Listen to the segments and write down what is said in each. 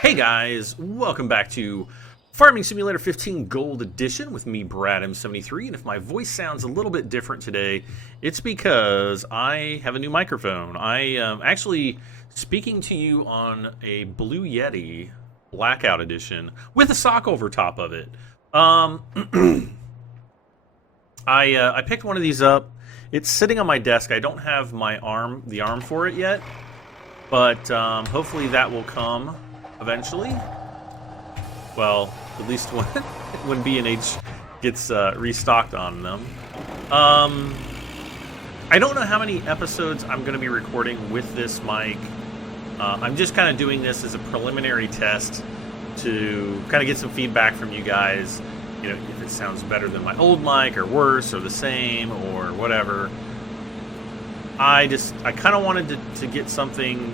Hey guys, welcome back to Farming Simulator 15 Gold Edition with me, Brad M73, and if my voice sounds a little bit different today, it's because I have a new microphone. I am actually speaking to you on a Blue Yeti Blackout Edition with a sock over top of it. I picked one of these up. It's sitting on my desk. I don't have the arm for it yet, but hopefully that will come eventually. Well, at least when B&H gets restocked on them. I don't know how many episodes I'm going to be recording with this mic. I'm just kind of doing this as a preliminary test to kind of get some feedback from you guys. You know, if it sounds better than my old mic, or worse, or the same, or whatever. I kind of wanted to get something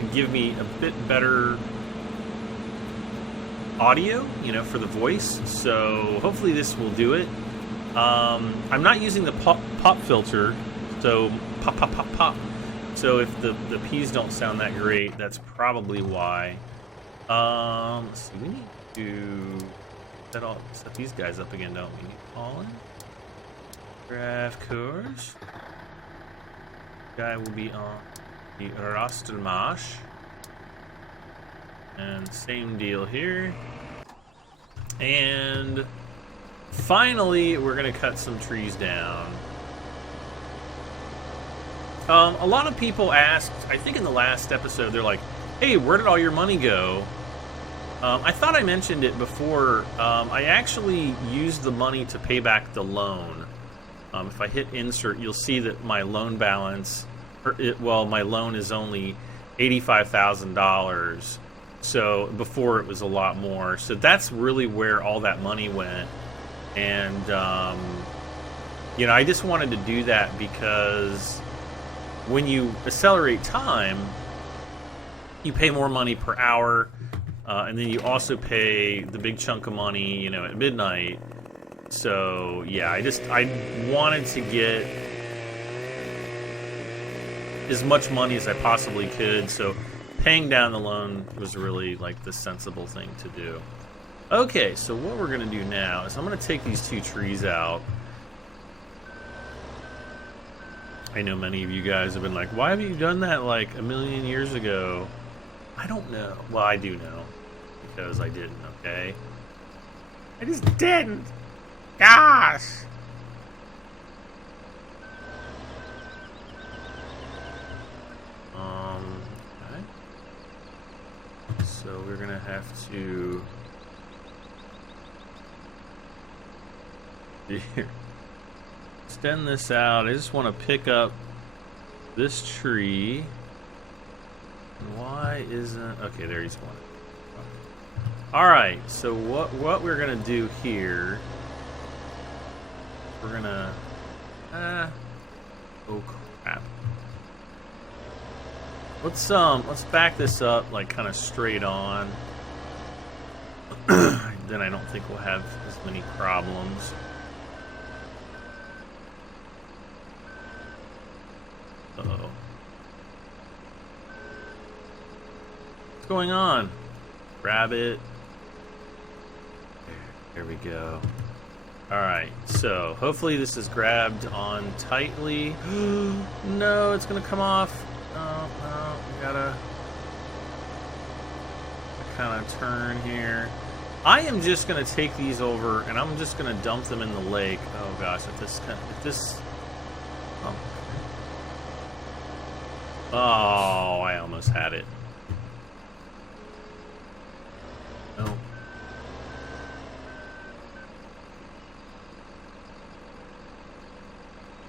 to give me a bit better audio, you know, for the voice. So hopefully this will do it. I'm not using the pop filter, so pop. So if the P's don't sound that great, that's probably why. Let's see, we need to set these guys up again, don't we? Colin, Graph course. Guy will be on the Rastelmash. And same deal here. And finally, we're going to cut some trees down. A lot of people asked, I think in the last episode, they're like, hey, where did all your money go? I thought I mentioned it before. I actually used the money to pay back the loan. If I hit insert, you'll see that my loan balance, my loan is only $85,000. So before it was a lot more. So that's really where all that money went. And, you know, I just wanted to do that because when you accelerate time, you pay more money per hour. And then you also pay the big chunk of money, you know, at midnight. So, yeah, I wanted to get as much money as I possibly could. So paying down the loan was really like the sensible thing to do. Okay, so what we're going to do now is I'm going to take these two trees out. I know many of you guys have been like, why have you done that like a million years ago? I don't know. Well, I do know. Because I didn't, okay? I just didn't! Gosh! Okay. So we're gonna have to... Here. Extend this out. I just want to pick up this tree. And why isn't... Okay, there he's one. Alright, so what we're gonna do here, we're gonna oh crap. Let's back this up like kind of straight on. Then I don't think we'll have as many problems. Uh-oh. What's going on? Grab it. There we go. Alright, so hopefully this is grabbed on tightly. No, it's gonna come off. No, we gotta kind of turn here. I am just gonna take these over and I'm just gonna dump them in the lake. Oh gosh, oh, I almost had it. No.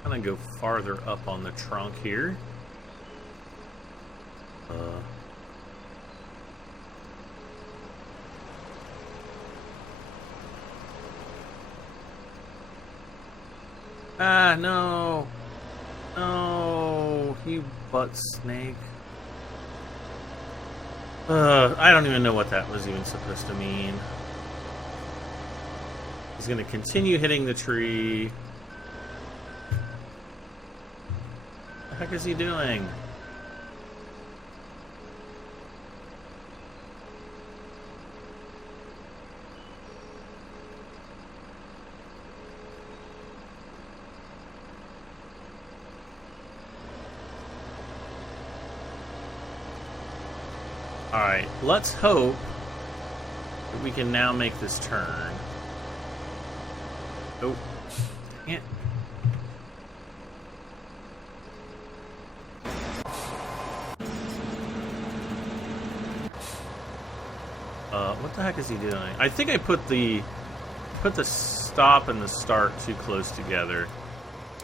I'm gonna go farther up on the trunk here. No. No, you butt snake. I don't even know what that was even supposed to mean. He's gonna continue hitting the tree. The heck is he doing? Alright, let's hope that we can now make this turn. Oh, dang it. What the heck is he doing? I think I put the stop and the start too close together.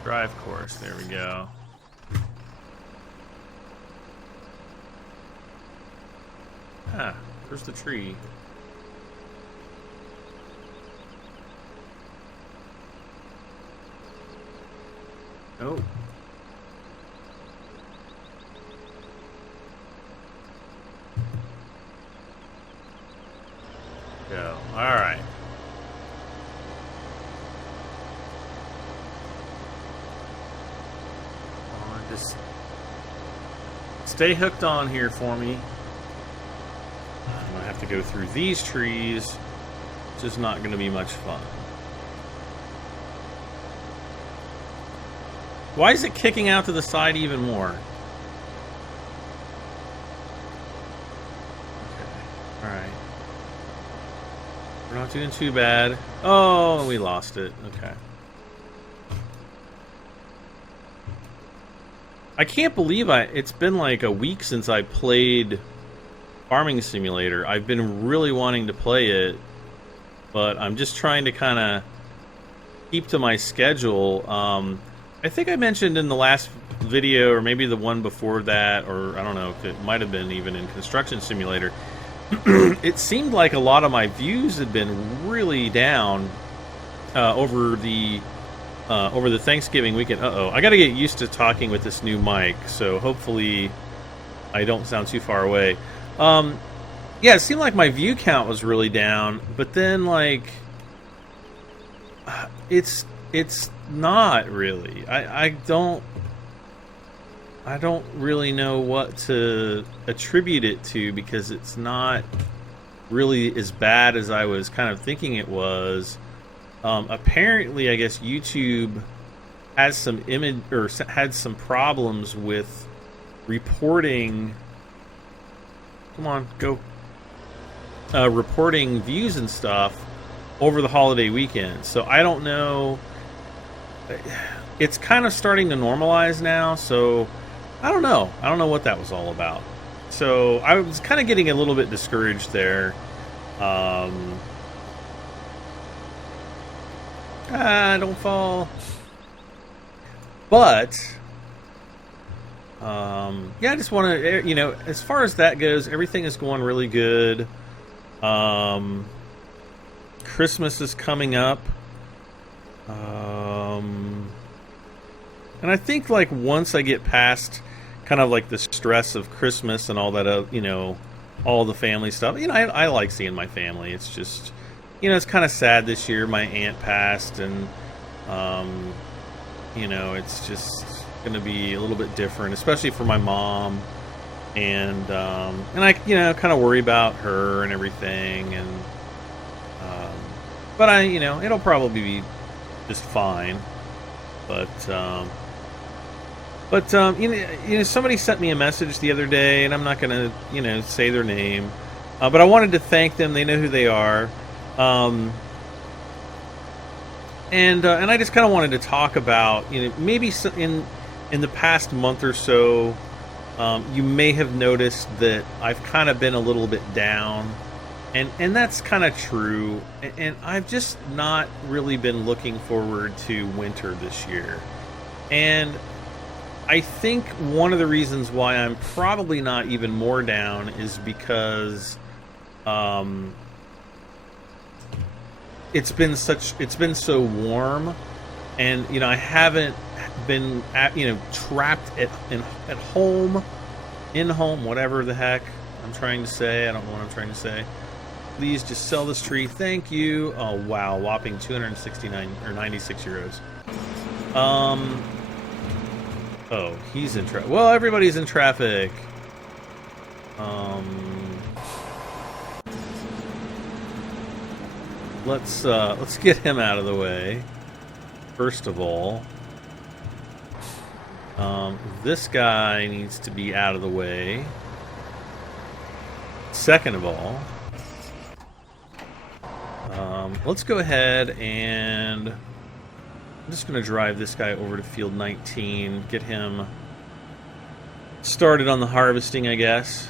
Drive course, there we go. Ah, where's the tree? Oh. Go. All right. Just stay hooked on here for me. I'm gonna have to go through these trees. It's just not gonna be much fun. Why is it kicking out to the side even more? Okay. Alright. We're not doing too bad. Oh, we lost it. Okay. I can't believe it's been like a week since I played Farming Simulator. I've been really wanting to play it, but I'm just trying to kind of keep to my schedule. I think I mentioned in the last video, or maybe the one before that, or I don't know if it might have been even in Construction Simulator, it seemed like a lot of my views had been really down over the Thanksgiving weekend. Uh-oh, I got to get used to talking with this new mic, so hopefully I don't sound too far away. Yeah, it seemed like my view count was really down, but then, like, it's not really. I don't really know what to attribute it to, because it's not really as bad as I was kind of thinking it was. Apparently, I guess YouTube has some had some problems with reporting. Come on, go. Reporting views and stuff over the holiday weekend. So I don't know. It's kind of starting to normalize now. So I don't know. I don't know what that was all about. So I was kind of getting a little bit discouraged there. Don't fall. But yeah, I just want to, you know, as far as that goes, everything is going really good. Christmas is coming up. And I think, like, once I get past kind of like the stress of Christmas and all that, you know, all the family stuff, you know, I like seeing my family. It's just, you know, it's kind of sad this year. My aunt passed, and you know, it's just going to be a little bit different, especially for my mom, and I, you know, kind of worry about her and everything, and but I, you know, it'll probably be just fine, but you know, somebody sent me a message the other day, and I'm not going to, you know, say their name, but I wanted to thank them. They know who they are. And I just kind of wanted to talk about, you know, maybe in the past month or so, you may have noticed that I've kind of been a little bit down, and that's kind of true. And I've just not really been looking forward to winter this year. And I think one of the reasons why I'm probably not even more down is because it's been so warm, and, you know, I haven't been trapped at home, whatever the heck I'm trying to say. I don't know what I'm trying to say. Please just sell this tree, thank you. Oh wow, whopping 269 or 96 euros. Oh, he's in traffic. Well, everybody's in traffic. Let's get him out of the way. First of all, this guy needs to be out of the way. Second of all, let's go ahead and I'm just going to drive this guy over to field 19, get him started on the harvesting, I guess.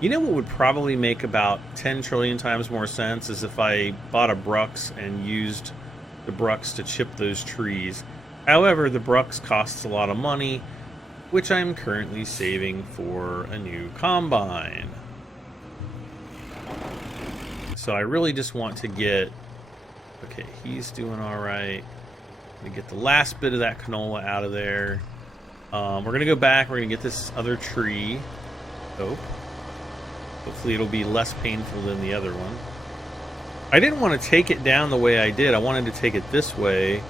You know what would probably make about 10 trillion times more sense is if I bought a Brux and used the Brux to chip those trees. However, the Brux costs a lot of money, which I'm currently saving for a new combine. So I really just want to get... Okay, he's doing alright. I'm going to get the last bit of that canola out of there. We're going to go back. We're going to get this other tree. Oh. Hopefully it'll be less painful than the other one. I didn't want to take it down the way I did. I wanted to take it this way,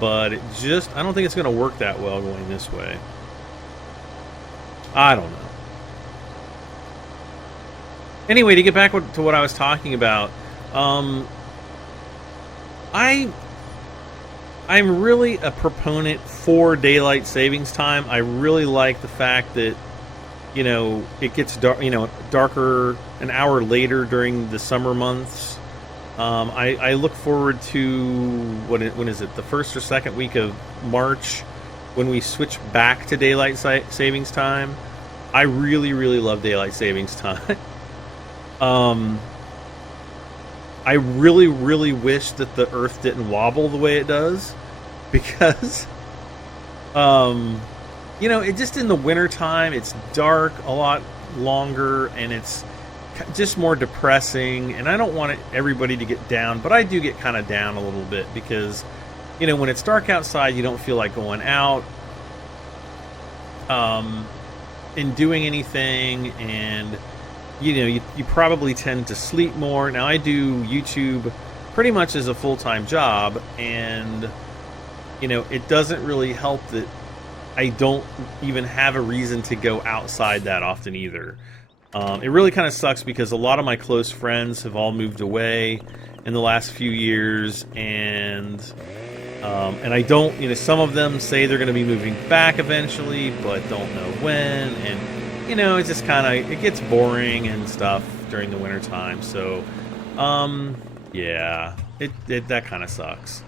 but it just... I don't think it's going to work that well going this way. I don't know. Anyway, to get back to what I was talking about, I'm really a proponent for daylight savings time. I really like the fact that, you know, it gets dark, you know, darker an hour later during the summer months. I look forward to when is it, the first or second week of March, when we switch back to daylight savings time. I really, really love daylight savings time. I really, really wish that the Earth didn't wobble the way it does, because, you know, it just in the wintertime, it's dark a lot longer, and it's just more depressing, and I don't want everybody to get down, but I do get kind of down a little bit, because, you know, when it's dark outside, you don't feel like going out and doing anything, and you know, you probably tend to sleep more. Now, I do YouTube pretty much as a full-time job, and, you know, it doesn't really help that I don't even have a reason to go outside that often either. It really kind of sucks because a lot of my close friends have all moved away in the last few years, and I don't, you know, some of them say they're going to be moving back eventually, but don't know when, and you know, it's just kind of, it gets boring and stuff during the winter time. So, yeah, that kind of sucks.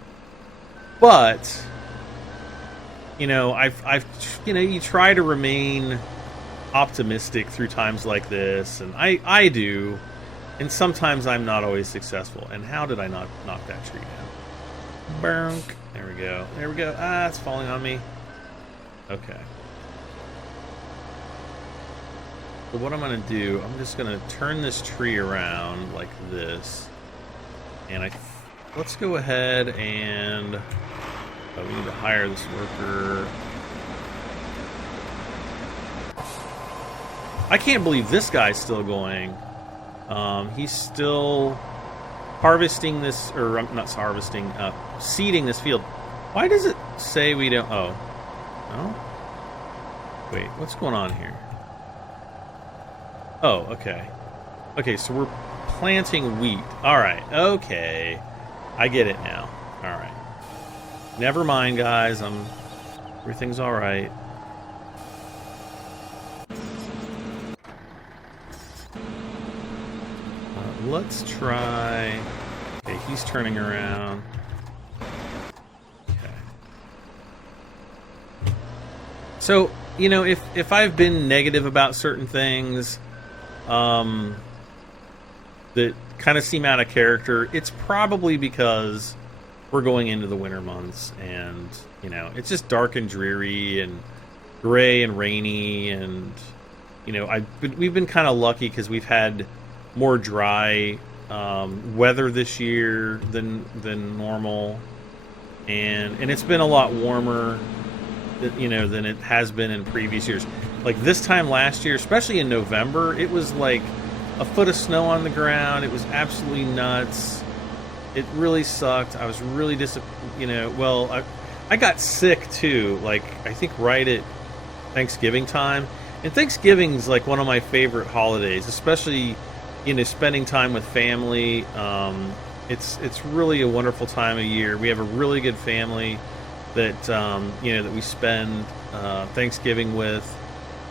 But, you know, I've, you know, you try to remain optimistic through times like this, and I do, and sometimes I'm not always successful. And how did I not knock that tree down? Bonk. There we go. There we go. Ah, it's falling on me. Okay. So what I'm going to do, I'm just going to turn this tree around like this. And let's go ahead and... we need to hire this worker. I can't believe this guy's still going. He's still harvesting this, or not harvesting, seeding this field. Why does it say we don't... Oh. No? Wait, what's going on here? Oh, okay. Okay, so we're planting wheat. Alright, okay. I get it now. Alright. Never mind, guys. Everything's alright. Let's try... Okay, he's turning around. Okay. So, you know, if I've been negative about certain things... that kind of seem out of character, it's probably because we're going into the winter months, and you know, it's just dark and dreary and gray and rainy, and you know, we've been kind of lucky because we've had more dry weather this year than normal, and it's been a lot warmer, you know, than it has been in previous years. Like this time last year, especially in November, it was like a foot of snow on the ground. It was absolutely nuts. It really sucked. I was really disappointed. You know, well, I got sick too, like I think right at Thanksgiving time. And Thanksgiving's like one of my favorite holidays, especially, spending time with family. It's really a wonderful time of year. We have a really good family that that we spend Thanksgiving with,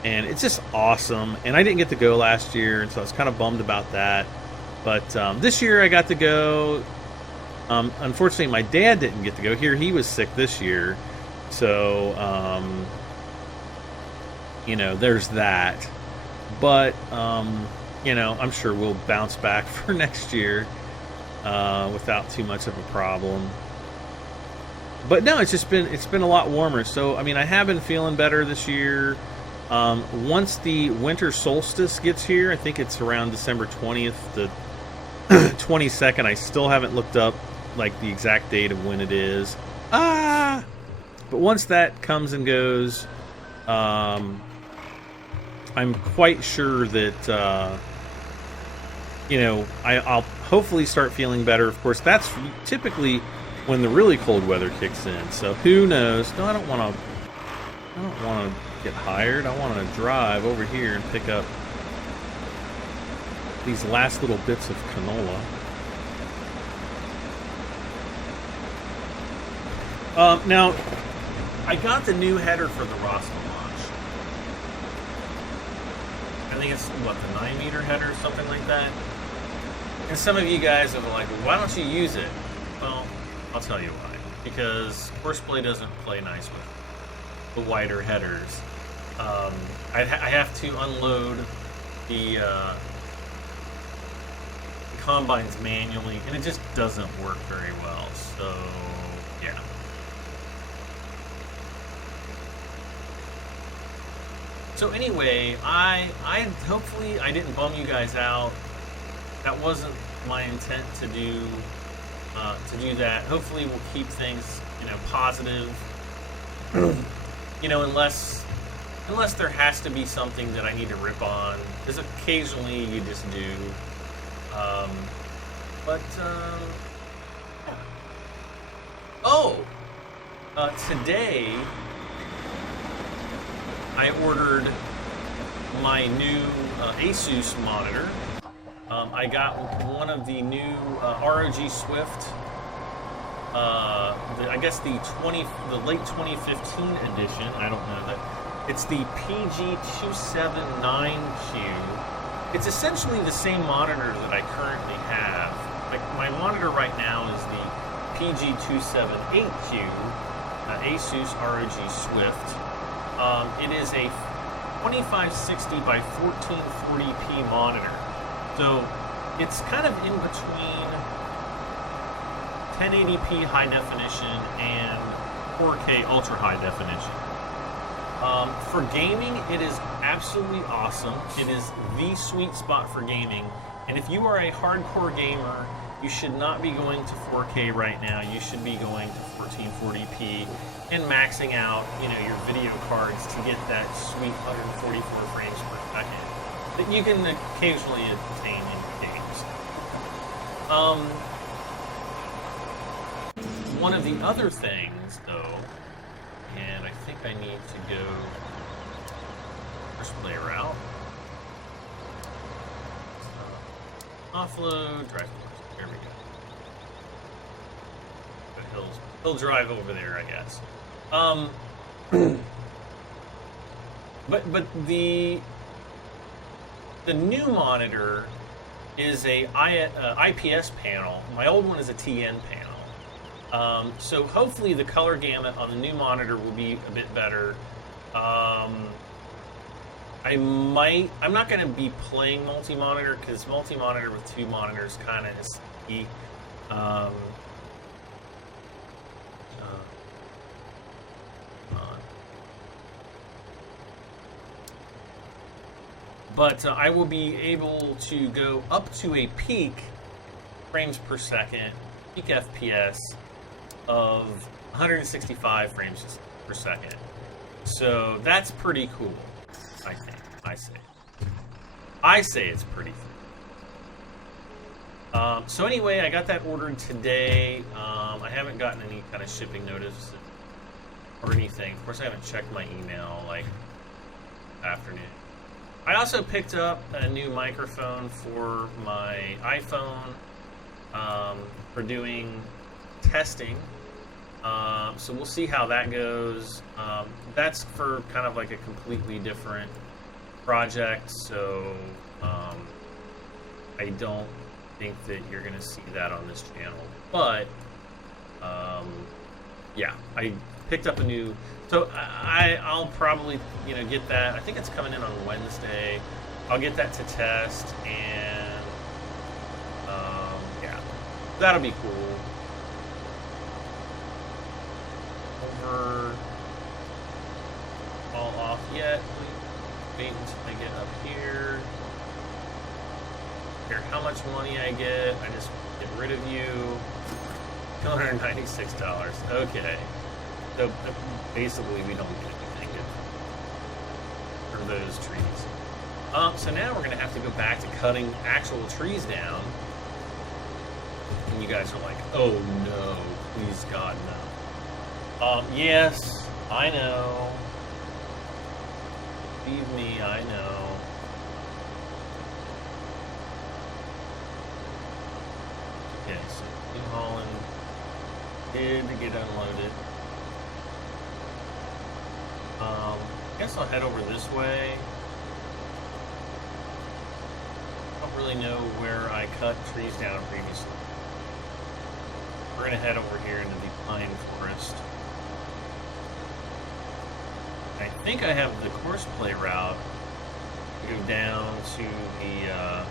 and it's just awesome. And I didn't get to go last year, and so I was kind of bummed about that. But this year I got to go. Unfortunately, my dad didn't get to go here. He was sick this year, so there's that. But I'm sure we'll bounce back for next year without too much of a problem. But no, it's been a lot warmer. So I mean, I have been feeling better this year. Once the winter solstice gets here, I think it's around December 20th to 22nd. I still haven't looked up like the exact date of when it is. But once that comes and goes, I'm quite sure that I'll hopefully start feeling better. Of course, that's typically when the really cold weather kicks in. So who knows? No, I don't want to get hired. I want to drive over here and pick up these last little bits of canola. Now, I got the new header for the Roscoe launch. I think it's, the 9-meter header or something like that? And some of you guys are like, why don't you use it? Well, I'll tell you why. Because Horseplay doesn't play nice with the wider headers. I have to unload the combines manually, and it just doesn't work very well. So, yeah. So anyway, I hopefully I didn't bum you guys out. That wasn't my intent to do that. Hopefully we'll keep things, positive. Unless there has to be something that I need to rip on, because occasionally you just do. Today I ordered my new Asus monitor. I got one of the new ROG Swift. I guess the late 2015 edition. I don't know that. It's the PG279Q. It's essentially the same monitor that I currently have. Like my monitor right now is the PG278Q, Asus ROG Swift. It is a 2560 by 1440p monitor. So it's kind of in between 1080p high definition and 4K ultra high definition. For gaming, it is absolutely awesome. It is the sweet spot for gaming. And if you are a hardcore gamer, you should not be going to 4K right now. You should be going to 1440p and maxing out, your video cards to get that sweet 144 frames per second that you can occasionally attain in games. One of the other things, though, and I think I need to go first play route. Offload, drive force. There we go. But he'll drive over there, I guess. But the new monitor is a IPS panel. My old one is a TN panel. So hopefully the color gamut on the new monitor will be a bit better. I'm not going to be playing multi-monitor because multi-monitor with two monitors kind of is key. But I will be able to go up to a peak frames per second, peak FPS of 165 frames per second. So that's pretty cool, I think. I say it's pretty cool. So anyway, I got that ordered today. I haven't gotten any kind of shipping notice or anything. Of course, I haven't checked my email like afternoon. I also picked up a new microphone for my iPhone for doing testing. So we'll see how that goes. That's for kind of like a completely different project, so I don't think that you're going to see that on this channel. But yeah, I picked up a new. So I'll probably get that. I think it's coming in on Wednesday. I'll get that to test, and yeah, that'll be cool. Over all off yet? Wait until I get up here. Here, how much money I get? I just get rid of you. $296. Okay. So basically, we don't get anything for those trees. So now we're gonna have to go back to cutting actual trees down. And you guys are like, "Oh no, please God no." Yes, I know. Believe me, I know. Okay, so New Holland did get unloaded. I guess I'll head over this way. I don't really know where I cut trees down previously. We're gonna head over here into the pine forest. I think I have the course play route to go down to the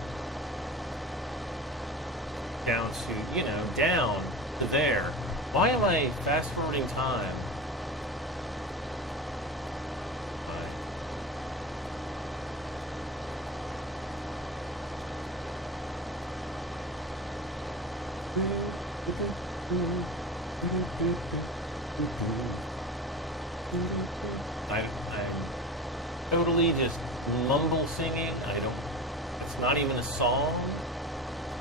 down to there. Why am I fast forwarding time? I'm totally just mumble singing. It's not even a song.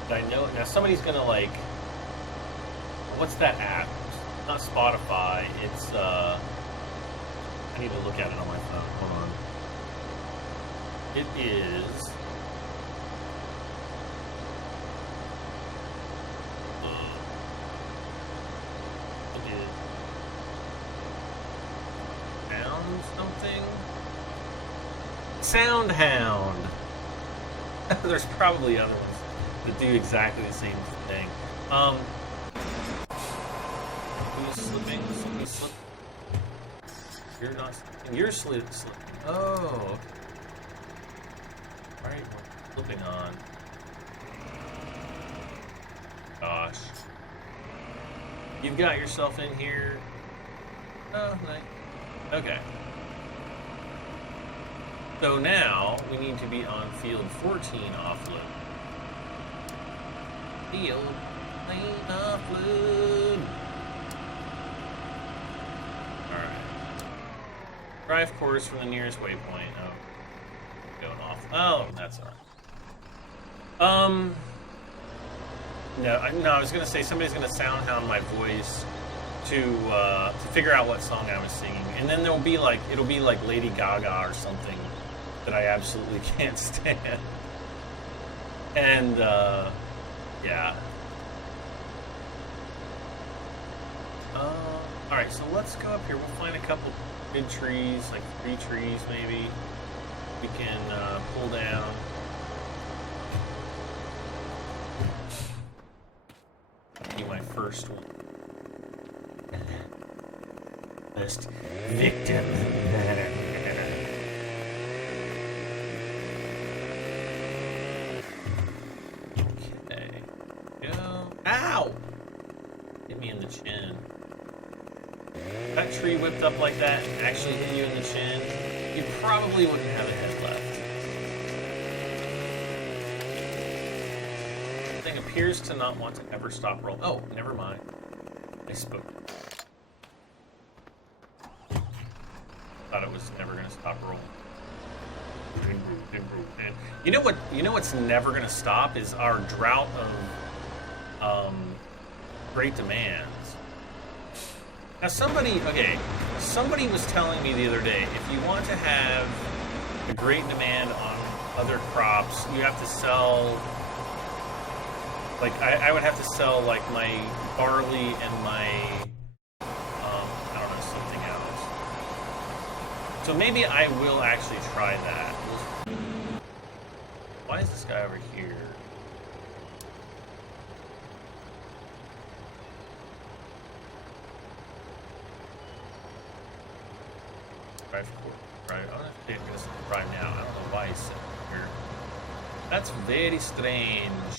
But I know it. Now somebody's gonna like, what's that app? Not Spotify. It's, I need to look at it on my phone. Hold on. It is. Something Soundhound. There's probably other ones that do exactly the same thing. Who's slipping? Somebody's slipping. You're not slipping. You're slipping. Oh, okay. Alright, we're flipping on. Gosh. You've got yourself in here. Oh, nice. Okay. So now we need to be on field 14 offload. Field 14 offload. Alright. Drive course from the nearest waypoint. Oh. Going off. Oh, that's alright. No, I was gonna say somebody's gonna soundhound my voice to figure out what song I was singing, and then it'll be like Lady Gaga or something that I absolutely can't stand. And yeah. All right, so let's go up here. We'll find a couple good trees, like 3 trees maybe. We can pull down. Be my first one. First victim. Okay. Go. Ow! Hit me in the chin. If that tree whipped up like that and actually hit you in the chin, you probably wouldn't have a head left. The thing appears to not want to ever stop rolling. Oh, never mind. I spoke. Thought it was never going to stop rolling. You know what? You know what's never going to stop is our drought of great demands. Now somebody somebody was telling me the other day, if you want to have a great demand on other crops, you have to sell, like, I would have to sell, like, my barley and my, I don't know, something else. So maybe I will actually try that. Why is this guy over here? Right, I'm gonna take this right now. I don't know why he's sitting here. That's very strange.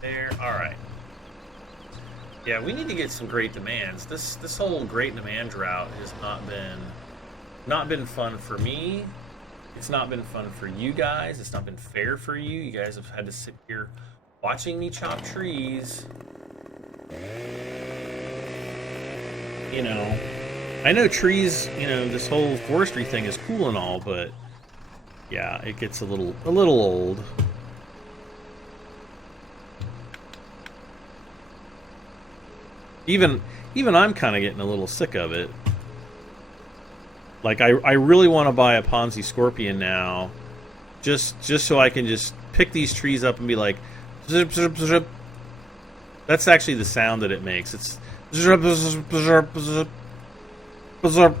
There, alright. Yeah, we need to get some great demands. This whole great demand drought has not been fun for me. It's not been fun for you guys. It's not been fair for you. You guys have had to sit here watching me chop trees. You know, I know trees, you know, this whole forestry thing is cool and all, but yeah, it gets a little old. Even I'm kind of getting a little sick of it. Like, I really want to buy a Ponzi Scorpion now, just so I can just pick these trees up and be like, zip, zip, zip. That's actually the sound that it makes. It's zip, zip, zip, zip, zip,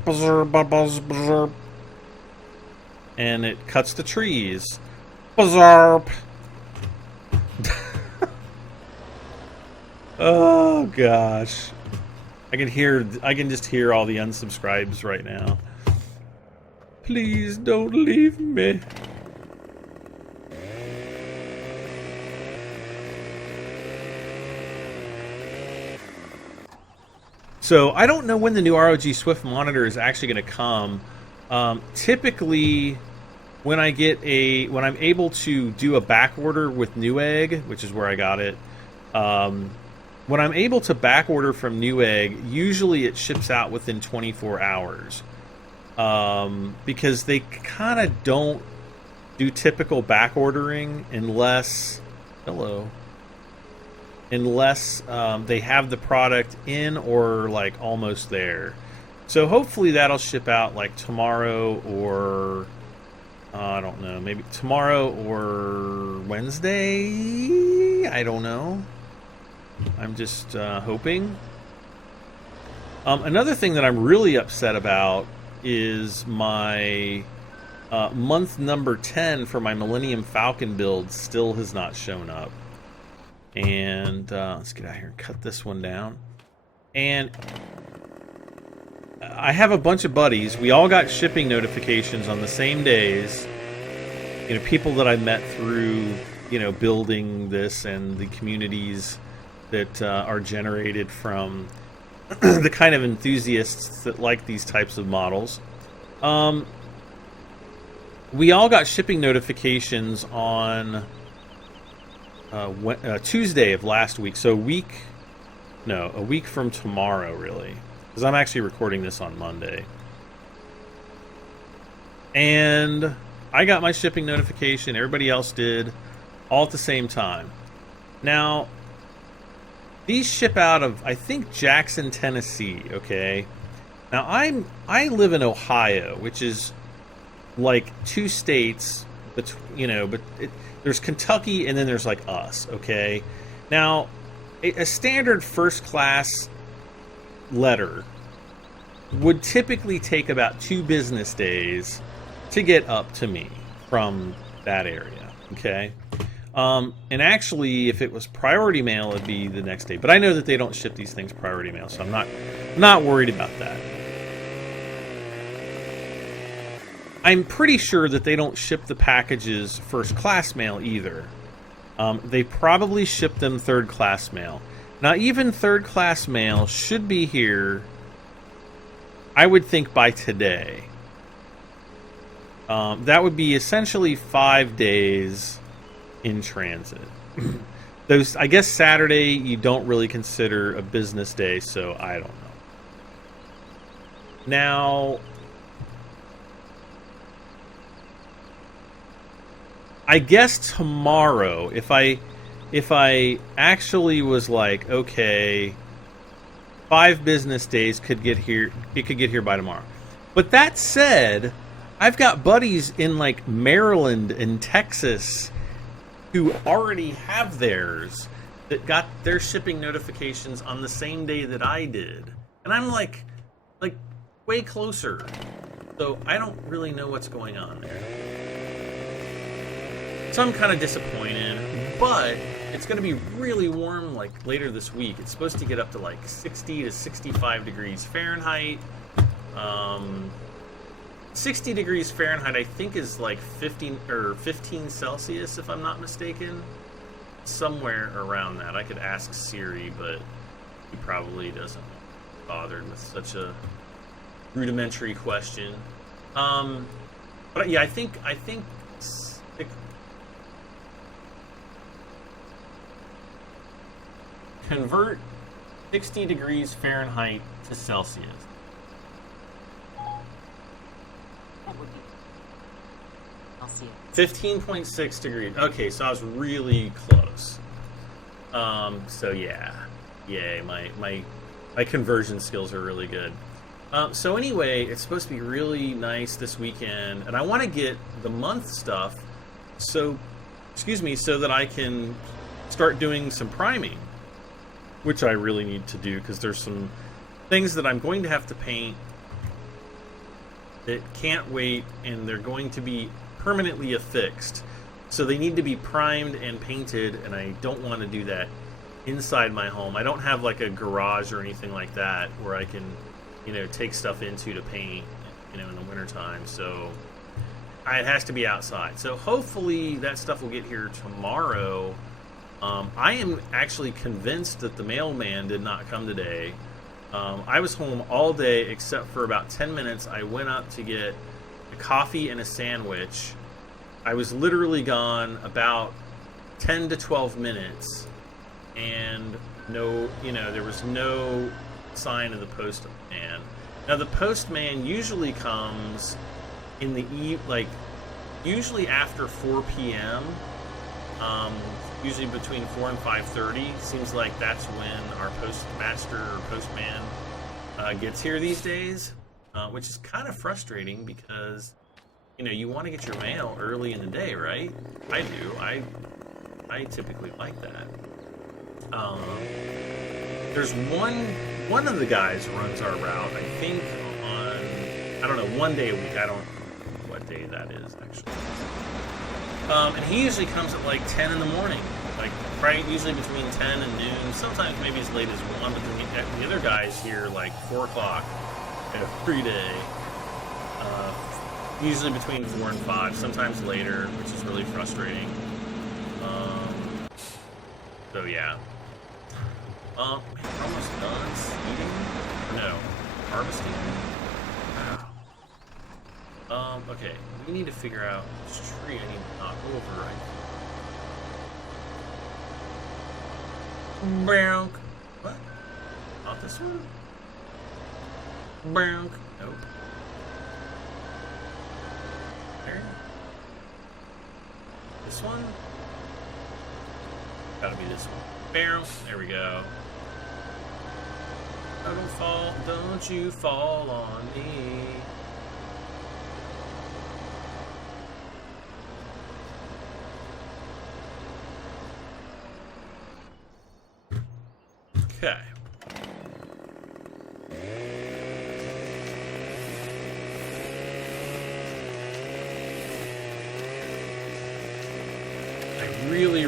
and it cuts the trees. Oh gosh, I can just hear all the unsubscribes right now. Please don't leave me. So I don't know when the new ROG Swift monitor is actually going to come. Typically, when I'm able to do a back order with Newegg, which is where I got it, when I'm able to back order from Newegg, usually it ships out within 24 hours. Because they kind of don't do typical back ordering unless they have the product in or like almost there. So hopefully that'll ship out like tomorrow or I don't know, maybe tomorrow or Wednesday. I don't know. I'm just hoping. Another thing that I'm really upset about is my month number 10 for my Millennium Falcon build still has not shown up. And let's get out here and cut this one down. And I have a bunch of buddies. We all got shipping notifications on the same days. You know, people that I met through, you know, building this and the communities that are generated from the kind of enthusiasts that like these types of models. We all got shipping notifications on Tuesday of last week. So a week from tomorrow, really. Because I'm actually recording this on Monday. And I got my shipping notification. Everybody else did. All at the same time. Now, these ship out of, I think, Jackson, Tennessee, okay? Now, I live in Ohio, which is like two states, but there's Kentucky and then there's like us, okay? Now, a standard first class letter would typically take about 2 business days to get up to me from that area, okay? And actually, if it was priority mail, it'd be the next day. But I know that they don't ship these things priority mail, so I'm not worried about that. I'm pretty sure that they don't ship the packages first class mail either. They probably ship them third class mail. Now, even third class mail should be here, I would think, by today. That would be essentially 5 days in transit. Those, I guess Saturday you don't really consider a business day, so I don't know. Now, I guess tomorrow, if I actually was like, okay, 5 business days could get here. It could get here by tomorrow. But that said, I've got buddies in like Maryland and Texas who already have theirs that got their shipping notifications on the same day that I did. And I'm like way closer. So I don't really know what's going on there. So I'm kind of disappointed, but it's going to be really warm like later this week. It's supposed to get up to like 60 to 65 degrees Fahrenheit. 60 degrees Fahrenheit, I think, is like 15 Celsius, if I'm not mistaken. Somewhere around that. I could ask Siri, but he probably doesn't bother with such a rudimentary question. But yeah, I think convert 60 degrees Fahrenheit to Celsius. That would be Celsius. 15.6 degrees. Okay, so I was really close. So yeah, yay! My conversion skills are really good. So anyway, it's supposed to be really nice this weekend, and I want to get the month stuff. So, so that I can start doing some priming, which I really need to do because there's some things that I'm going to have to paint that can't wait, and they're going to be permanently affixed. So they need to be primed and painted, and I don't want to do that inside my home. I don't have like a garage or anything like that where I can, take stuff into to paint, in the wintertime. So it has to be outside. So hopefully that stuff will get here tomorrow. I am actually convinced that the mailman did not come today. I was home all day except for about 10 minutes. I went up to get a coffee and a sandwich. I was literally gone about 10 to 12 minutes, and there was no sign of the postman. Now the postman usually comes in the usually after 4 p.m. Usually between 4 and 5:30. Seems like that's when our postmaster or postman gets here these days, which is kind of frustrating because you want to get your mail early in the day, right? I do. I typically like that. There's one of the guys runs our route, I think, on one day a week. I don't know what day that is actually. And he usually comes at like 10 in the morning, usually between 10 and noon, sometimes maybe as late as 1, but the other guy's here like 4 o'clock every day, usually between 4 and 5, sometimes later, which is really frustrating. So yeah. We're almost done seeding? No, harvesting? Wow. Okay, we need to figure out which tree I need to knock over. Brown. What? Not this one? Brown. Nope. There. This one? Gotta be this one. Bam. There we go. Don't you fall on me. Okay. I really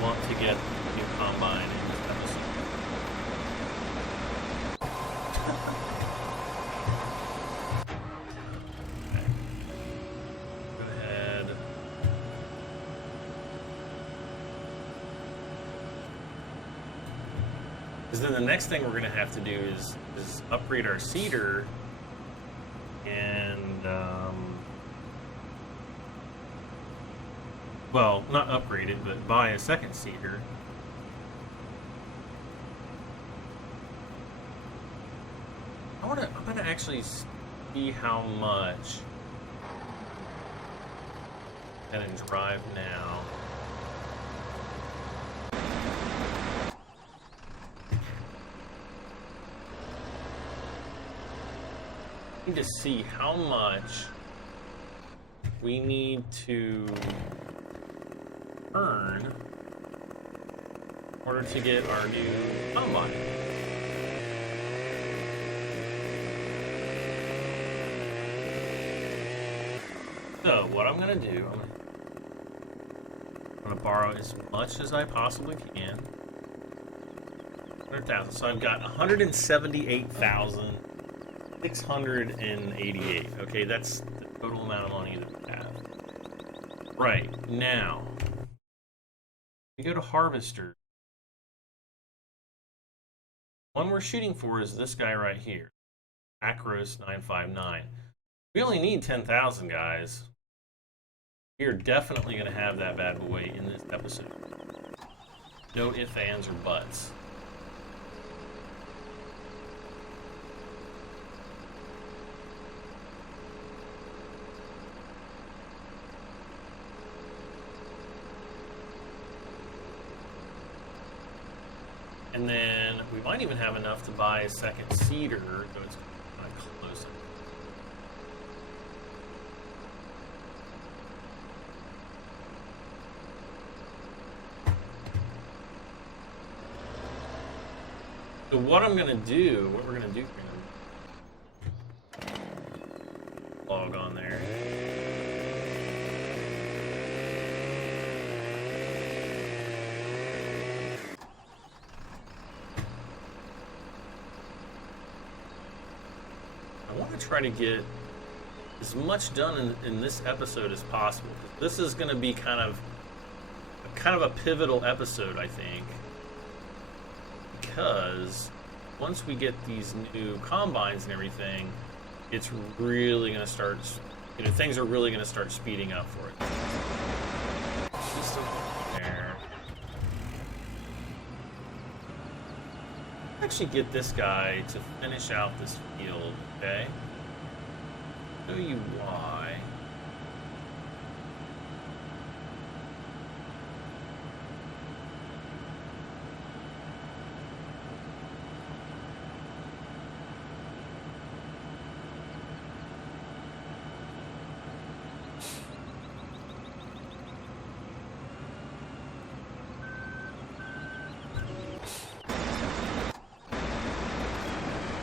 want to get a new combine in this episode. Okay. Go ahead. Because then the next thing we're going to have to do is upgrade our seeder and well, not upgrade it, but buy a second seeder. I'm gonna actually see how much. And drive now. need to see how much we need to earn in order to get our new combine. So what I'm gonna do, I'm gonna borrow as much as I possibly can. 100,000. So I've got 178,688. Okay, that's the total amount of money that we have. Right now, we go to Harvester. One we're shooting for is this guy right here, Acros 959. We only need 10,000, guys. We are definitely going to have that bad boy in this episode. No ifs, ands, or buts. And then we might even have enough to buy a second seeder, though it's kind of close. So what I'm gonna do, what we're gonna do, log on there. I want to try to get as much done in this episode as possible. This is going to be kind of a pivotal episode, I think, because once we get these new combines and everything, it's really going to start, things are really going to start speeding up for it. Just there. Actually get this guy to finish out this field, okay? Show you why.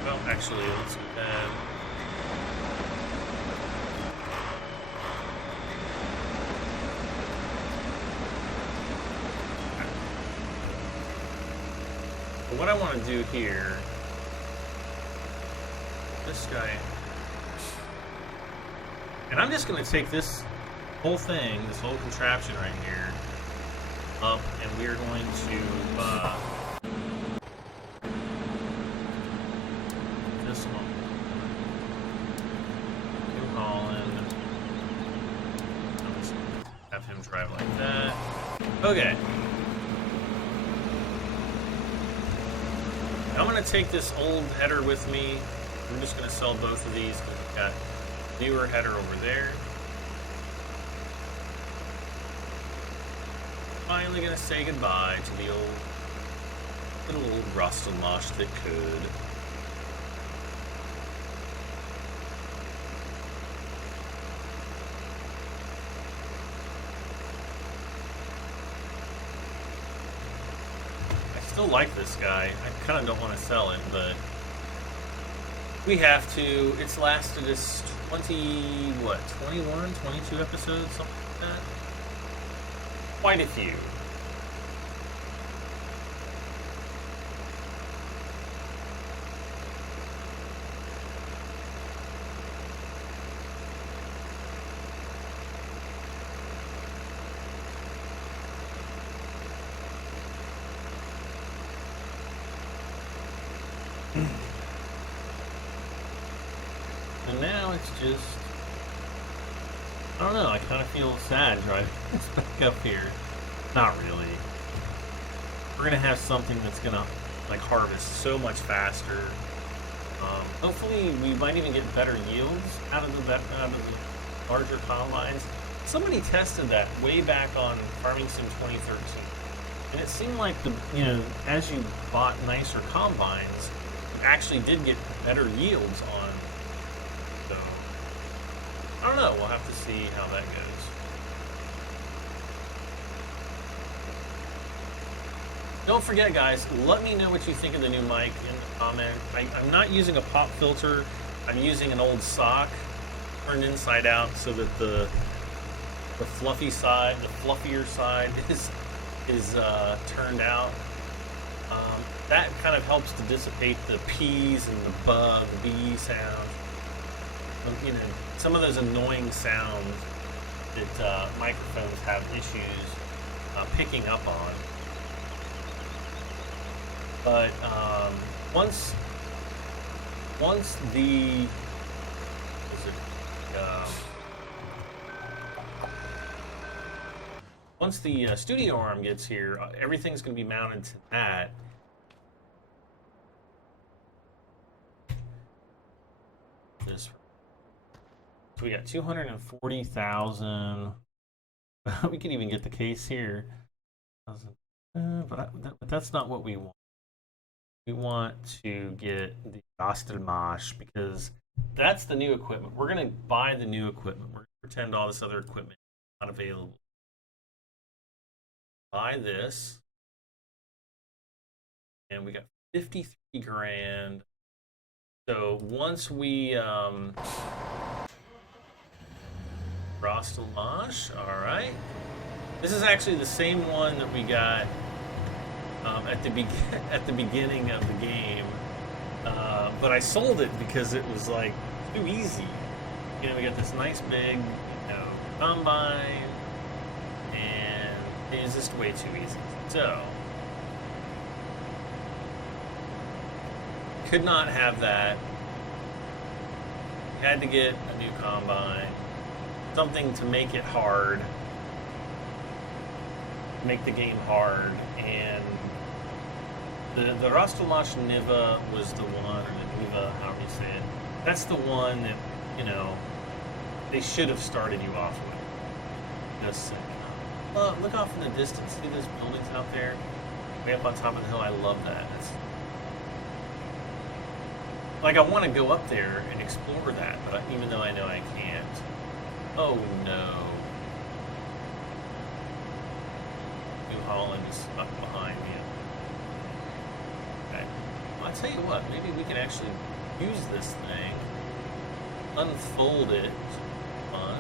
Well, actually, let's what I want to do here, this guy, and I'm just going to take this whole thing, this whole contraption right here, up, and we're going to, this one, New Holland, I'll just have him drive like that. Okay. I'm going to take this old header with me. I'm just going to sell both of these because we've got a newer header over there. Finally going to say goodbye to the little old Rust-a-Mush that could. I still like this guy. I kind of don't want to sell it, but we have to. It's lasted us 21, 22 episodes, something like that. Quite a few. And now it's just, I don't know, I kind of feel sad driving this back up here. Not really. We're going to have something that's going to like harvest so much faster. Hopefully we might even get better yields out of the larger combines. Somebody tested that way back on Farming Sim 2013. And it seemed like as you bought nicer combines, you actually did get better yields I don't know. We'll have to see how that goes. Don't forget, guys, let me know what you think of the new mic in the comment. I'm not using a pop filter. I'm using an old sock turned inside out so that the fluffy side, the fluffier side is turned out. That kind of helps to dissipate the P's and the bug, B sound. You know, some of those annoying sounds that microphones have issues picking up on. But once the once the studio arm gets here, everything's going to be mounted to that. This, so we got 240,000. We can even get the case here, but that's not what we want. We want to get the Ostelmash because that's the new equipment. We're going to buy the new equipment. We're going to pretend all this other equipment is not available. Buy this. And we got 53 grand. So once we Ostelmash, all right. This is actually the same one that we got at the beginning of the game, but I sold it because it was like too easy. You know, we got this nice big, combine, and it was just way too easy. So could not have that. Had to get a new combine, something to make it hard, make the game hard, and the Ostelmash Niva was the one, or the Niva, however you say it. That's the one that, they should have started you off with. Just saying. Look off in the distance. See those buildings out there? Way up on top of the hill. I love that. Like, I want to go up there and explore that, but even though I know I can't. Oh no. New Holland is stuck behind me. Okay. Well, I'll tell you what, maybe we can actually use this thing, unfold it. Fun.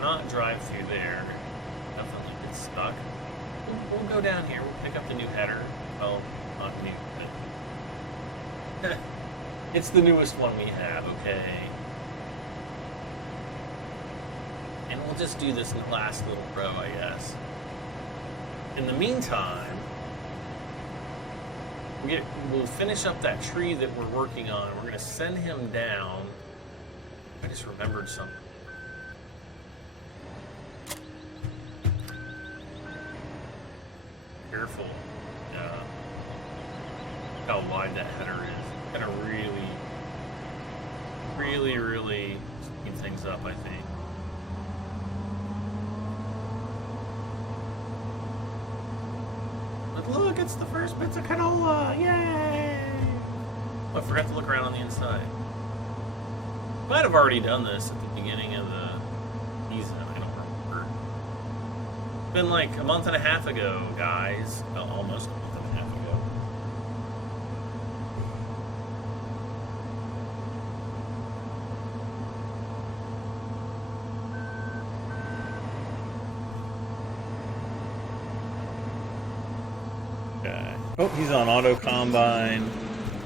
Not drive through there. Definitely get stuck. We'll go down here. We'll pick up the new header. Well, not new, but it's the newest one we have, okay? And we'll just do this last little row, I guess. In the meantime, we'll finish up that tree that we're working on. We're going to send him down. I just remembered something. Careful. How wide that header is. It's gonna really speed things up, I think. But look, it's the first bits of canola! Yay! Oh, I forgot to look around on the inside. Might have already done this at the beginning of the season. I don't remember. It's been like a month and a half ago, guys. Well, almost a month and a half ago. Okay. Oh, he's on auto combine.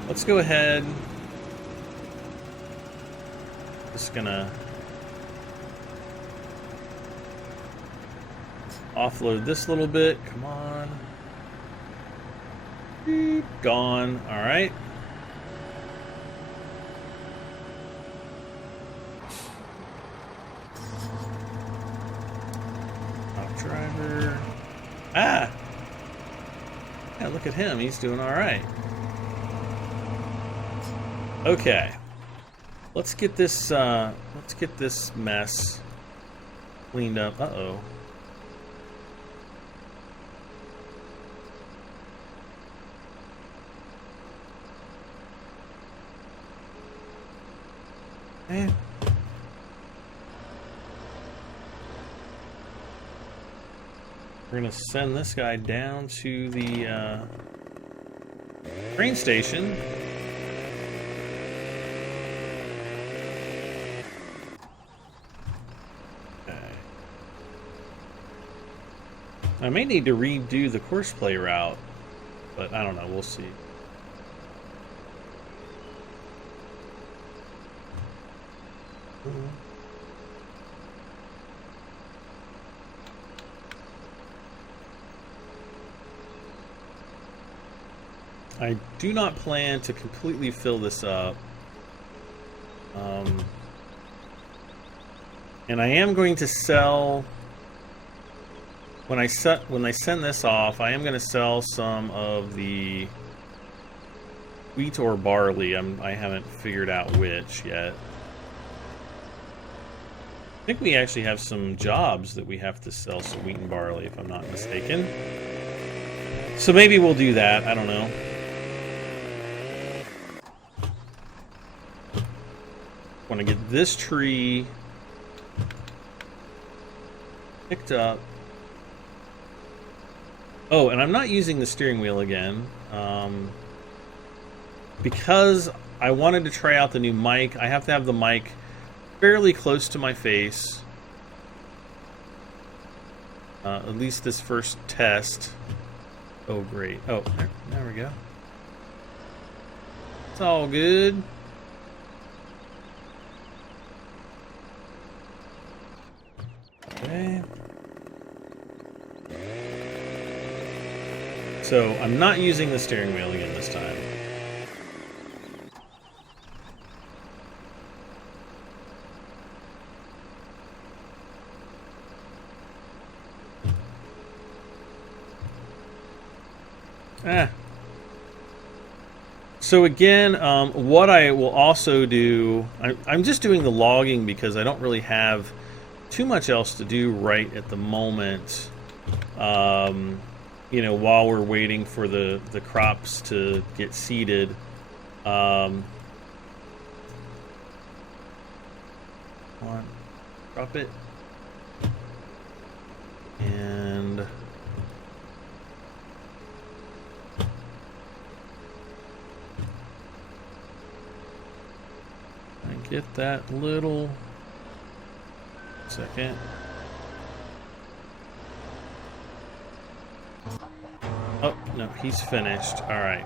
Let's go ahead. Just gonna offload this little bit. Come on. Beep. Gone. All right. Top driver. Ah! Yeah, look at him. He's doing all right. Okay. Let's get this mess cleaned up. Uh-oh. Okay. We're gonna send this guy down to the train station. Okay. I may need to redo the courseplay route, but I don't know. We'll see. I do not plan to completely fill this up. And I am going to sell, when I send this off, I am going to sell some of the wheat or barley. I haven't figured out which yet. I think we actually have some jobs that we have to sell some wheat and barley, if I'm not mistaken. So maybe we'll do that. I don't know. Want to get this tree picked up. Oh, and I'm not using the steering wheel again because I wanted to try out the new mic. I have to have the mic fairly close to my face, at least this first test. Oh, great. Oh, there we go. It's all good. Okay. So I'm not using the steering wheel again this time. So again, what I will also do, I'm just doing the logging because I don't really have too much else to do right at the moment. You know, while we're waiting for the crops to get seeded. Come on, drop it. And get that little second. Oh, no, he's finished. All right.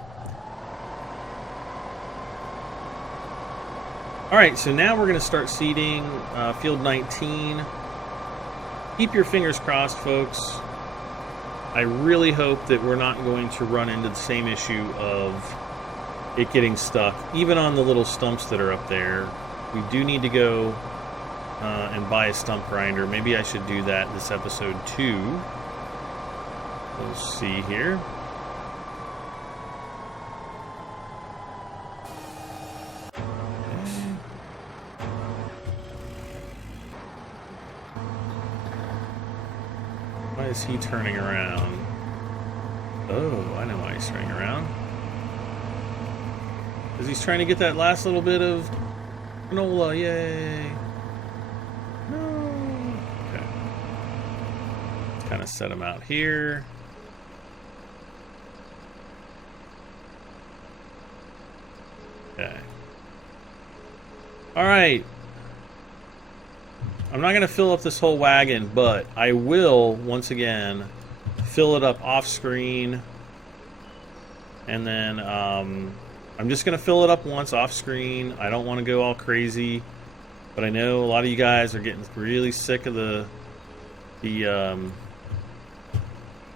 All right, so now we're going to start seeding field 19. Keep your fingers crossed, folks. I really hope that we're not going to run into the same issue of it getting stuck, even on the little stumps that are up there. We do need to go and buy a stump grinder. Maybe I should do that this episode too. We'll see here. Why is he turning around? Oh, I know why he's turning around. Because he's trying to get that last little bit of granola, yay! No. Okay. Let's kind of set him out here. Okay. All right. I'm not going to fill up this whole wagon, but I will, once again, fill it up off screen. And then I'm just going to fill it up once off screen. I don't want to go all crazy. But I know a lot of you guys are getting really sick of the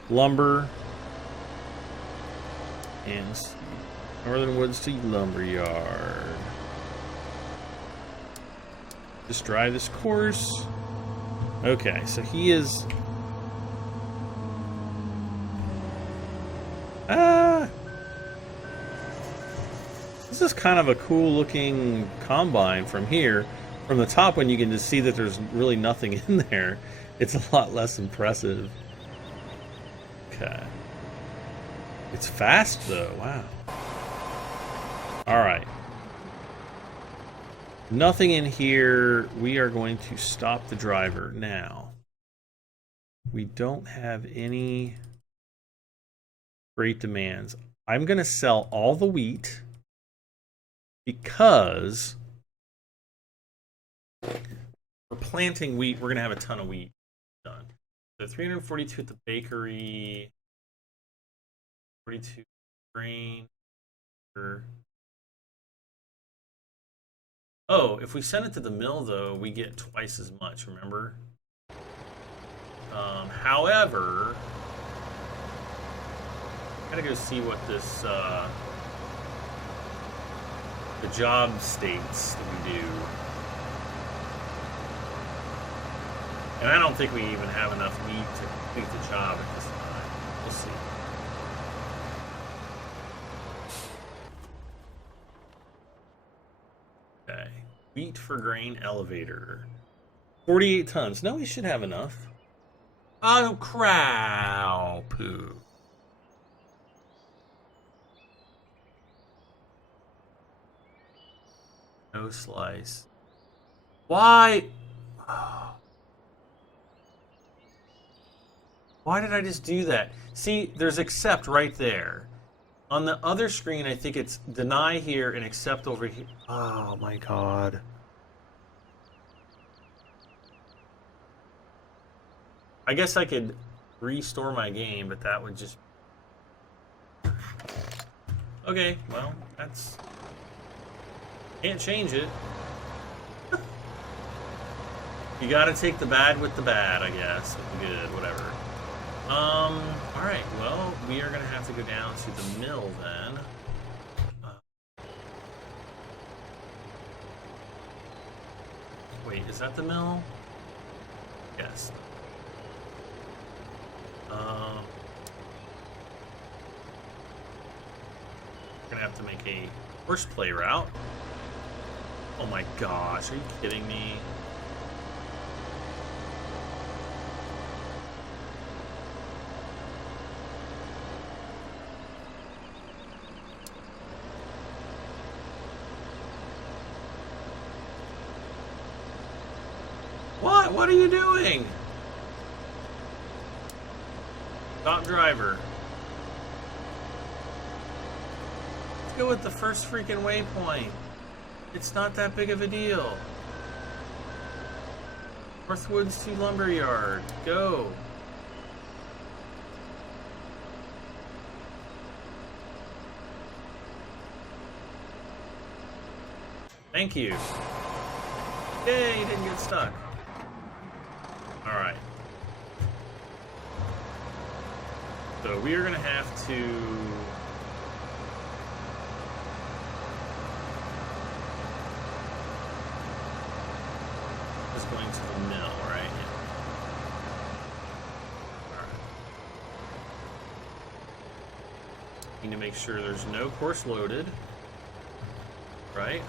lumber. And Northern Woods to Lumberyard. Just drive this course. Okay, so he is... This is kind of a cool looking combine from here. From the top, when you can just see that there's really nothing in there, it's a lot less impressive. Okay. It's fast though, wow. Alright. Nothing in here. We are going to stop the driver now. We don't have any great demands. I'm going to sell all the wheat because we're planting wheat. We're going to have a ton of wheat done. So 342 at the bakery, 42 grain. Oh, if we send it to the mill, though, we get twice as much, remember? However, I gotta go see what this, the job states that we do. And I don't think we even have enough wheat to complete the job at this time. We'll see. Okay. Wheat for grain elevator. 48 tons. No, we should have enough. Oh, crow poo. No slice. Why? Why did I just do that? See, there's accept right there. On the other screen, I think it's deny here and accept over here. Oh my god. I guess I could restore my game, but that would just... Okay, well, that's... Can't change it. You gotta take the bad with the bad, I guess. Good, whatever. Alright, well, we are gonna have to go down to the mill then. Wait, is that the mill? Yes. We're gonna have to make a horseplay route. Oh my gosh, are you kidding me? What? What are you doing? Stop driver. Let's go with the first freaking waypoint. It's not that big of a deal. Northwoods to Lumberyard. Go. Thank you. Yay, you didn't get stuck. Alright. So we are going to have to... Just going to the mill, right? Yeah. Alright. Need to make sure there's no course loaded. Right?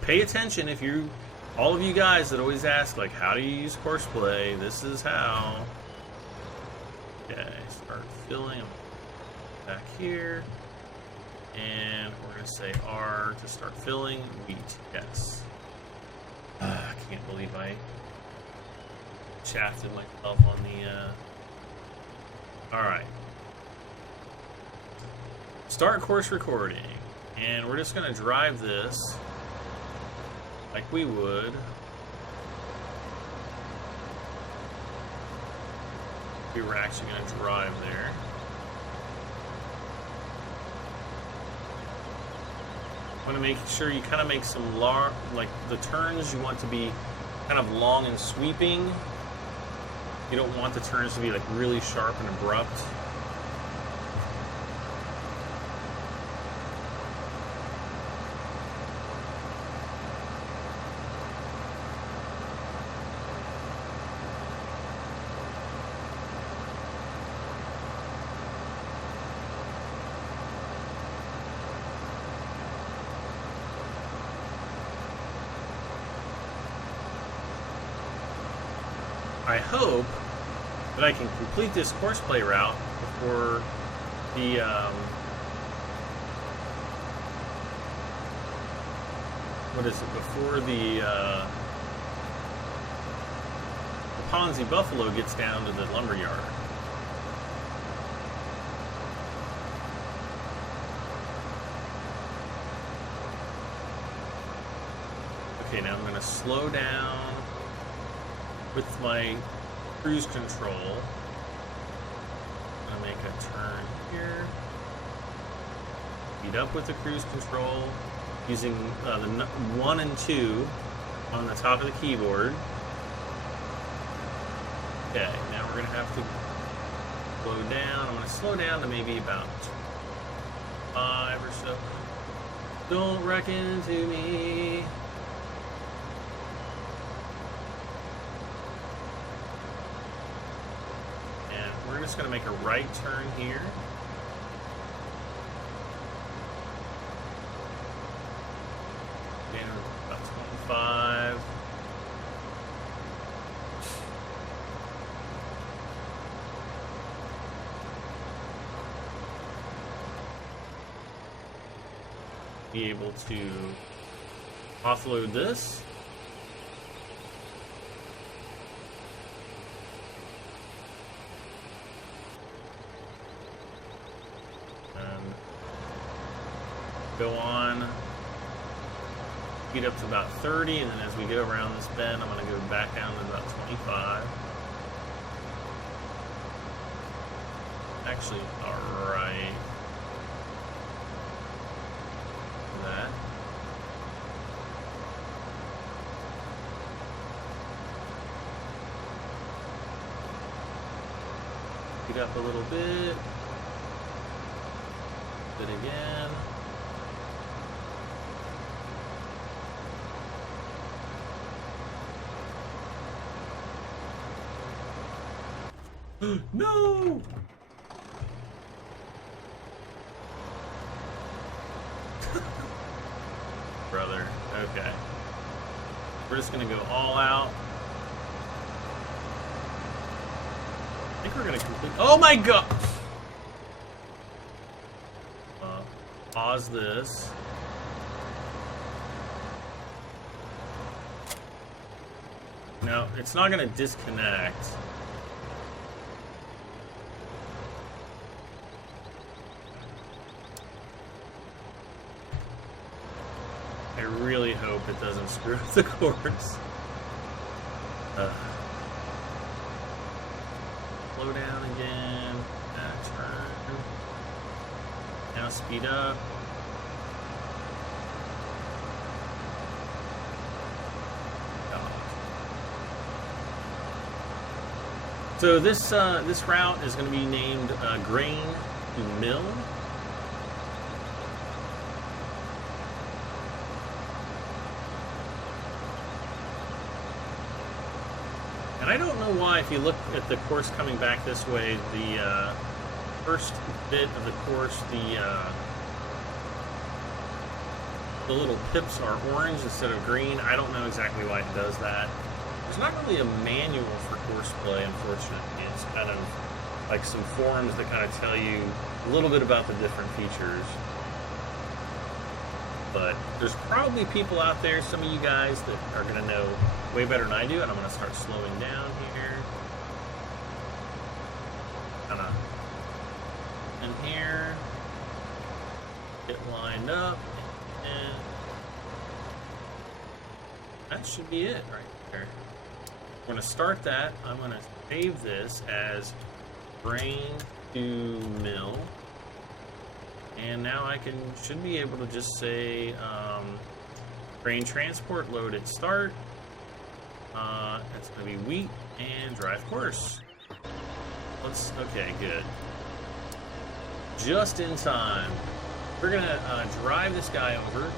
Pay attention if you... All of you guys that always ask, like, how do you use Courseplay? This is how. Okay, start filling. Back here. And we're going to say R to start filling. Wheat, yes. I can't believe I shafted myself on the... Alright. Start course recording. And we're just going to drive this like we would. We were actually going to drive there. Want to make sure you kind of make some like the turns you want to be kind of long and sweeping. You don't want the turns to be like really sharp and abrupt. I hope that I can complete this Courseplay route before the what is it, before the Ponzi Buffalo gets down to the lumberyard. Okay, now I'm going to slow down with my cruise control. I'm going to make a turn here. Speed up with the cruise control using the 1 and 2 on the top of the keyboard. Okay, now we're going to have to slow down. I'm going to slow down to maybe about 5 or so. Don't reckon to me. And we're just going to make a right turn here. Down about 25. Be able to offload this. And go on. Speed up to about 30, and then as we go around this bend, I'm going to go back down to about 25. Actually, alright. That. Speed up a little bit. Bit again. No! Brother. Okay. We're just gonna go all out. I think we're gonna complete. Oh my god! Pause this. No, it's not gonna disconnect. I really hope it doesn't screw up the course. Slow down again. Turn. Now speed up. So this route is going to be named Grain to Mill. And I don't know why, if you look at the course coming back this way, the first bit of the course, the little pips are orange instead of green. I don't know exactly why it does that. There's not really a manual for course play, unfortunately. It's kind of like some forums that kind of tell you a little bit about the different features. But there's probably people out there, some of you guys, that are going to know way better than I do, and I'm going to start slowing down here. Kind of in here. Get lined up. And that should be it right there. We're going to start that. I'm going to save this as Grain to Mill. And now I should be able to just say grain transport, load at start. It's going to be wheat and drive course. Okay, good. Just in time. We're going to drive this guy over.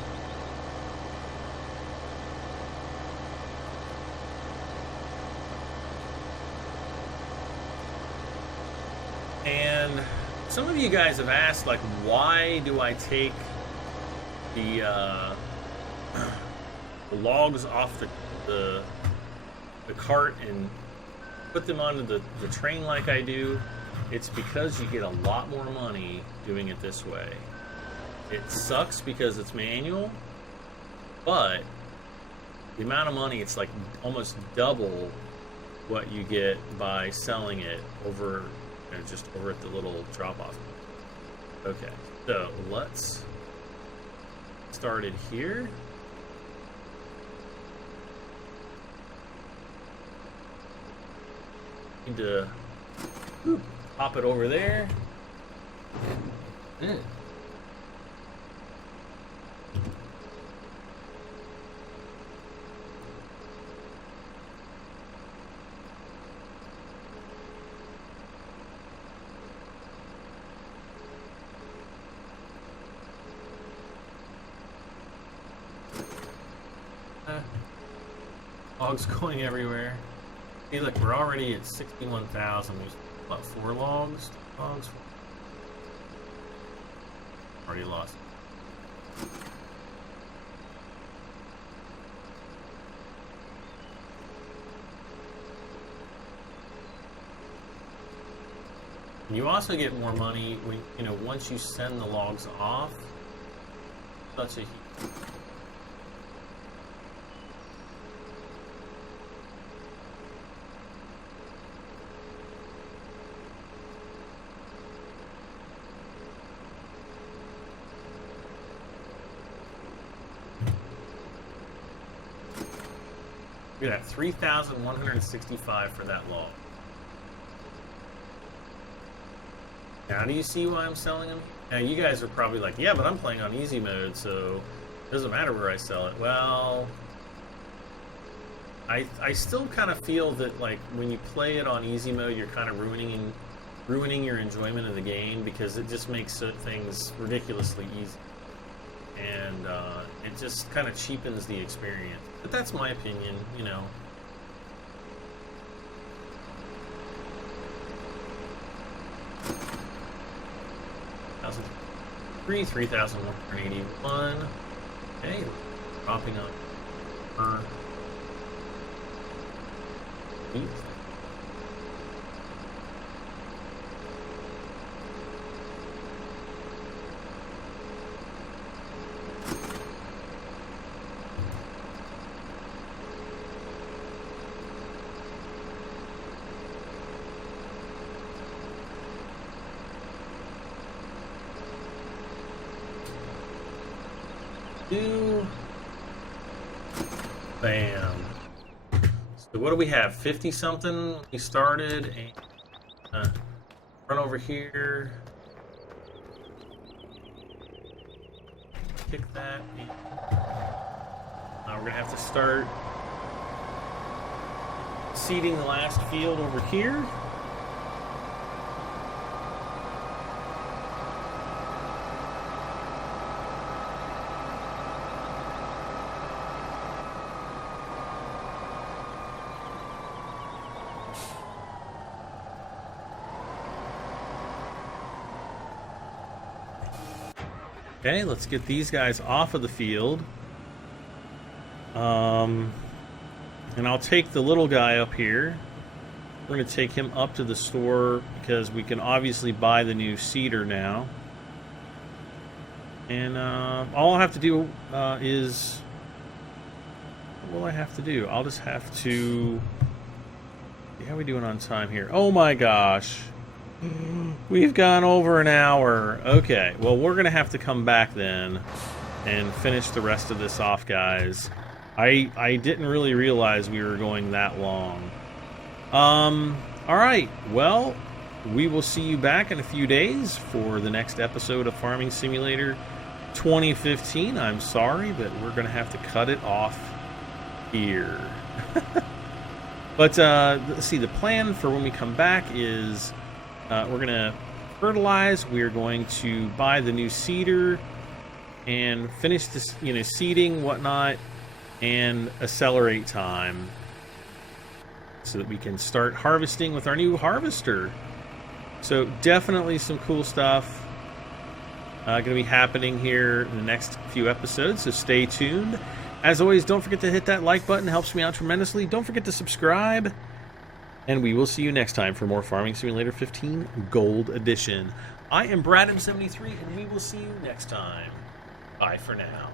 And some of you guys have asked, like, why do I take the logs off the cart and put them onto the train like I do? It's because you get a lot more money doing it this way. It sucks because it's manual, but the amount of money, it's like almost double what you get by selling it over, just over at the little drop-off. Okay, so let's start it here. Need to pop it over there. Logs going everywhere. Hey, look, we're already at 61,000. There's what, 4 logs? Logs? Already lost. You also get more money when, you know, once you send the logs off. Such a look at that, 3,165 for that log. Now, do you see why I'm selling them? Now, you guys are probably like, yeah, but I'm playing on easy mode, so it doesn't matter where I sell it. Well, I still kind of feel that, like, when you play it on easy mode, you're kind of ruining your enjoyment of the game, because it just makes things ridiculously easy. And it just kind of cheapens the experience. But that's my opinion, you know. Three 3,181. Okay, dropping up per feet. Bam. So what do we have? 50 something we started, and run over here. Kick that. Now we're gonna have to start seeding the last field over here. Okay, let's get these guys off of the field. And I'll take the little guy up here. We're going to take him up to the store because we can obviously buy the new seeder now. And all I'll have to do is... What will I have to do? I'll just have to... How are we doing on time here? Oh my gosh. We've gone over an hour. Okay, well, we're going to have to come back then and finish the rest of this off, guys. I didn't really realize we were going that long. Alright, well, we will see you back in a few days for the next episode of Farming Simulator 2015. I'm sorry, but we're going to have to cut it off here. But, let's see, the plan for when we come back is... we're going to fertilize, we're going to buy the new seeder, and finish this, you know, seeding, whatnot, and accelerate time so that we can start harvesting with our new harvester. So definitely some cool stuff going to be happening here in the next few episodes, so stay tuned. As always, don't forget to hit that like button, it helps me out tremendously. Don't forget to subscribe. And we will see you next time for more Farming Simulator 15 Gold Edition. I am Bradham73, and we will see you next time. Bye for now.